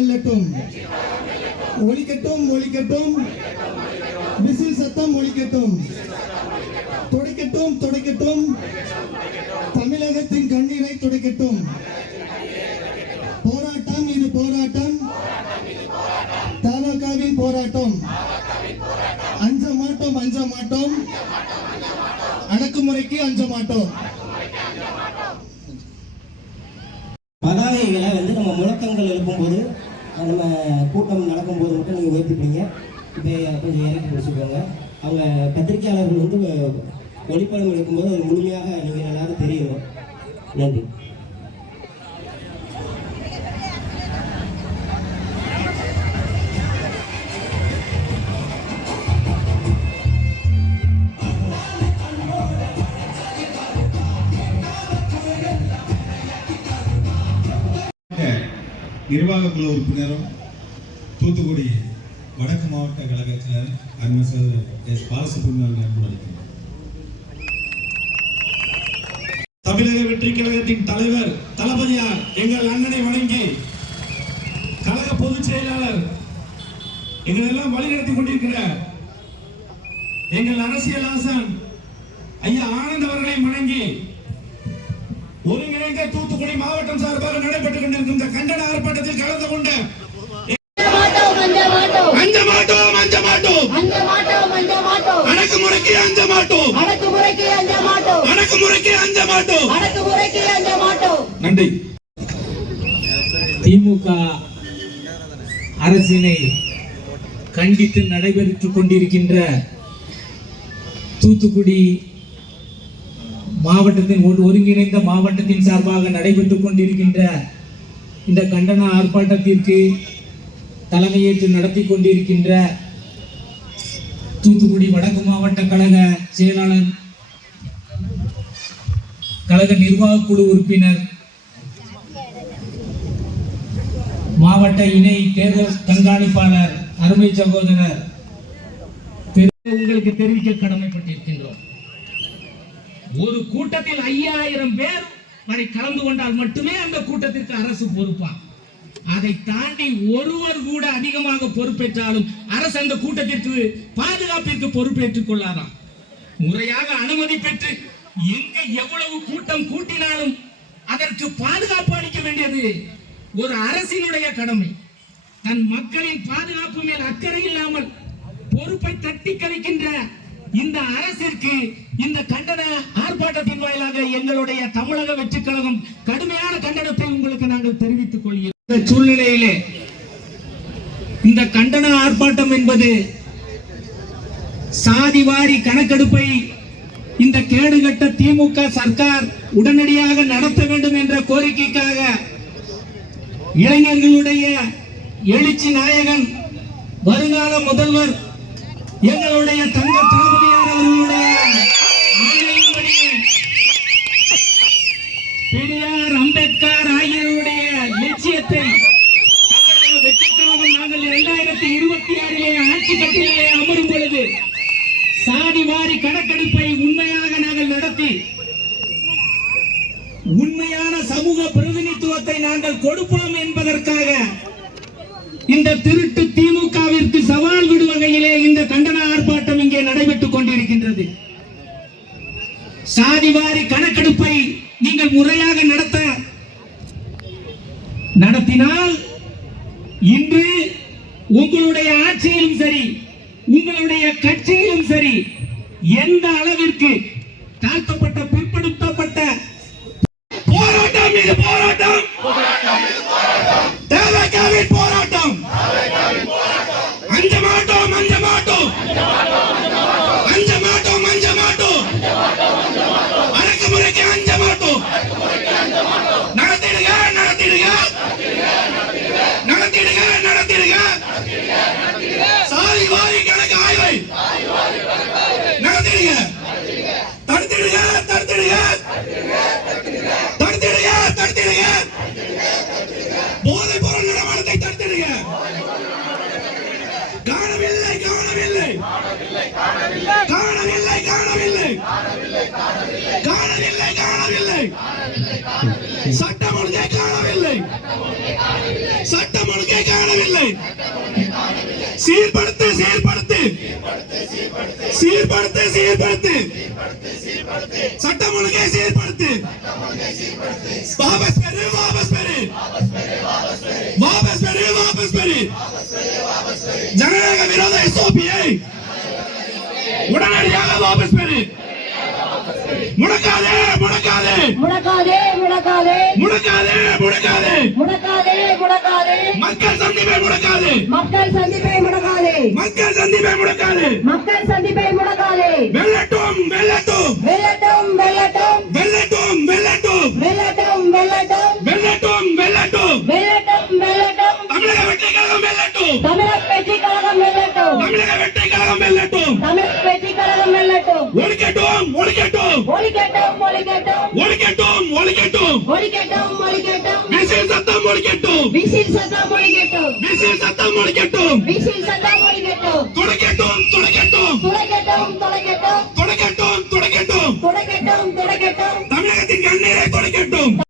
வெல்லட்டும். ஒலிக்கட்டும் ஒலிக்கட்டும், விசில் சத்தம் ஒலிக்கட்டும். துடைக்கட்டும் துடைக்கட்டும், தமிழகத்தின் கண்ணீரை துடைக்கட்டும். போராட்டம் இது போராட்டம், தவகவின் போராட்டம். அஞ்ச மாட்டோம் அஞ்ச மாட்டோம், அடக்குமுறைக்கு அஞ்ச மாட்டோம். பதாகைகளை நம்ம முழக்கங்கள் எழுப்பும்போது, நம்ம கூட்டம் நடக்கும்போது மட்டும் நீங்கள் உயர்த்திப்பீங்க. இப்போ கொஞ்சம் இறக்கி பிடிச்சிக்கோங்க. அவங்க பத்திரிகையாளர்கள் ஒளிப்படம் எடுக்கும்போது அது முழுமையாக நீங்கள் எல்லாரும் தெரியணும். நன்றி. நிர்வாக குழு உறுப்பினரும் தூத்துக்குடி வடக்கு மாவட்ட கழக செயலர் அருமைசர் எஸ் பாலசுப்ரமணியன் அன்புடன் தமிழக வெற்றி கழகத்தின் தலைவர் தளபதியார் எங்கள் அண்ணனை வணங்கி கழக பொதுச் செயலாளர் எங்களெல்லாம் வழிநடத்தி கொண்டிருக்கிறார் எங்கள் அரசியல் ஆசான் ஐயா ஆனந்த் அவர்களை வணங்கி ஒருங்கிணைந்த தூத்துக்குடி மாவட்டம் சார்பாக நடைபெற்றுக் கொண்டிருக்கின்ற கண்டன ஆர்ப்பாட்டத்தில் கலந்து கொண்ட அடக்குமுறைக்கு அஞ்ச மாட்டோம், அடக்குமுறைக்கு அஞ்ச மாட்டோம். நன்றி. திமுக அரசினை கண்டித்து நடைபெற்றுக் கொண்டிருக்கின்ற தூத்துக்குடி மாவட்டத்தின் ஒருங்கிணைந்த மாவட்டத்தின் சார்பாக நடைபெற்றுக் கொண்டிருக்கின்ற இந்த கண்டன ஆர்ப்பாட்டத்திற்கு தலைமையேற்று நடத்தி கொண்டிருக்கின்ற தூத்துக்குடி வடக்கு மாவட்ட கழக செயலாளர், கழக நிர்வாக குழு உறுப்பினர், மாவட்ட இணை தேர்தல் கண்காணிப்பாளர் அருமை சகோதரர் உங்களுக்கு தெரிவிக்க கடமைப்பட்டிருக்கின்றோம். ஒரு கூட்டத்தில் 5000 பேர் வரை கலந்து கொண்டால் மட்டுமே அந்த கூட்டத்திற்கு அரசு பொறுப்பா. அதை தாண்டி ஒருவர் கூட அதிகமாக பொறுப்பேற்றாலும் அரசு அந்த கூட்டத்திற்கு பாதுகாப்பிற்கு பொறுப்பேற்றுக் கொள்ளாதாம். முறையாக அனுமதி பெற்று எங்க எவ்வளவு கூட்டம் கூட்டினாலும் அதற்கு பாதுகாப்பு அளிக்க வேண்டியது ஒரு அரசினுடைய கடமை. தன் மக்களின் பாதுகாப்பு மேல் அக்கறை இல்லாமல் பொறுப்பை தட்டி கழிக்கின்ற இந்த அரசிற்கு இந்த கண்டன ஆர்ப்பாட்டத்தின் வாயிலாக எங்களுடைய தமிழக வெற்றி கழகம் கடுமையான கண்டனத்தை உங்களுக்கு நாங்கள் தெரிவித்துக் கொள்கிறோம். இந்த சூழ்நிலையிலே இந்த கண்டன ஆர்ப்பாட்டம் என்பது சாதிவாரி கணக்கெடுப்பை இந்த கேடுகட்ட திமுக சர்க்கார் உடனடியாக நடத்த வேண்டும் என்ற கோரிக்கைக்காக இளைஞர்களுடைய எழுச்சி நாயகன் வருங்கால முதல்வர் எங்களுடைய தங்க தளபதியார் அவர்களுடைய பெரியார், அம்பேத்கர் ஆகியோருடைய லட்சியத்தை தமிழக வெற்றி கழகம் நாங்கள் 2026 ஆட்சி கட்டிலே அமரும் பொழுது சாதி வாரி கணக்கெடுப்பை உண்மையாக நாங்கள் நடத்தி உண்மையான சமூக பிரதிநிதித்துவத்தை நாங்கள் கொடுப்போம் என்பதற்காக இந்த திருட்டு திமுகவிற்கு சவால் விடும் வகையிலே இந்த கண்டன ஆர்ப்பாட்டம் இங்கே நடைபெற்றுக் கொண்டிருக்கின்றது. சாதிவாரி கணக்கெடுப்பை நீங்கள் முறையாக நடத்தினால் இன்று உங்களுடைய ஆட்சியிலும் சரி, உங்களுடைய கட்சியிலும் சரி, எந்த அளவிற்கு தாழ்த்தப்பட்ட பிற்படுத்தப்பட்ட போராட்டம் இது போராட்டம், தேவைக்காவின் போராட்டம். அஞ்ச மாட்டோம் அஞ்ச மாட்டோம், அஞ்ச மாட்டோம் அஞ்ச மாட்டோம், அடக்குமுறைக்கு அஞ்ச மாட்டோம். நடத்திடுங்க நடத்திடுங்க நடத்திடுங்க நடத்திடுங்க. சாதி வாரி கணக்கு ஆய்வை நடத்திடுங்க, தடுத்திடுங்க தடுத்திடுங்க தடுத்திடுங்க தடுத்திடுங்க. போதை பொருள் நடமாட்டத்தை தடுத்திடுங்க. காணவில்லை காணவில்லை காணவில்லை காணவில்லை காணவில்லை காணவில்லை, சட்டம் ஒழுங்கை காணவில்லை, சட்டம் ஒழுங்கை சீர்படுத்து சீர்படுத்து சீர்படுத்து சீர்படுத்து சட்டம் ஒழுங்கை சீர்படுத்து வாபஸ் பெறு வாபஸ் பெறு வாபஸ் பெறு வாபஸ் பெறு ஜனநாயக விரோத எஸ்ஓபியை உடனடியாக வாபஸ் பெறு முடக்காதே முடக்காதே முடக்காதே முடக்காதே முடக்காதே முடக்காதே முடக்காதே முடக்காதே மக்கள் சந்திப்பை முடக்காதே மக்கள் சந்திப்பை முடக்காதே மக்கள் சந்திப்பை முடக்காதே மக்கள் சந்திப்பை முடக்காதே வெல்லட்டும் வெல்லட்டும் வெல்லட்டும் வெல்லட்டும் வெல்லட்டும் வெல்லட்டும் வெல்லட்டும் வெல்லட்டும் வெல்லட்டும் வெல்லட்டும் வெல்லட்டும் வெல்லட்டும் தமிழக வெற்றி கழகம் வெல்லட்டும் தமிழக வெற்றி கழகம் வெல்லட்டும் தமிழக வெற்றி கழகம் வெல்லட்டும் தமிழக வெற்றி கழகம் வெல்லட்டும் ஒழிக்கட்டும் ஒழிக்கட்டும் ஒழிக்கட்டும் ஒழிக்கட்டும் ஒழிக்கட்டும் ஒழிக்கட்டும் ஒழிக்கட்டும் ஒழிக்கட்டும் விசில் சத்தம் ஒழிக்கட்டும் விசில் சத்தம் ஒழிக்கட்டும் விசில் சத்தம் ஒழிக்கட்டும் விசில் சத்தம் ஒழிக்கட்டும்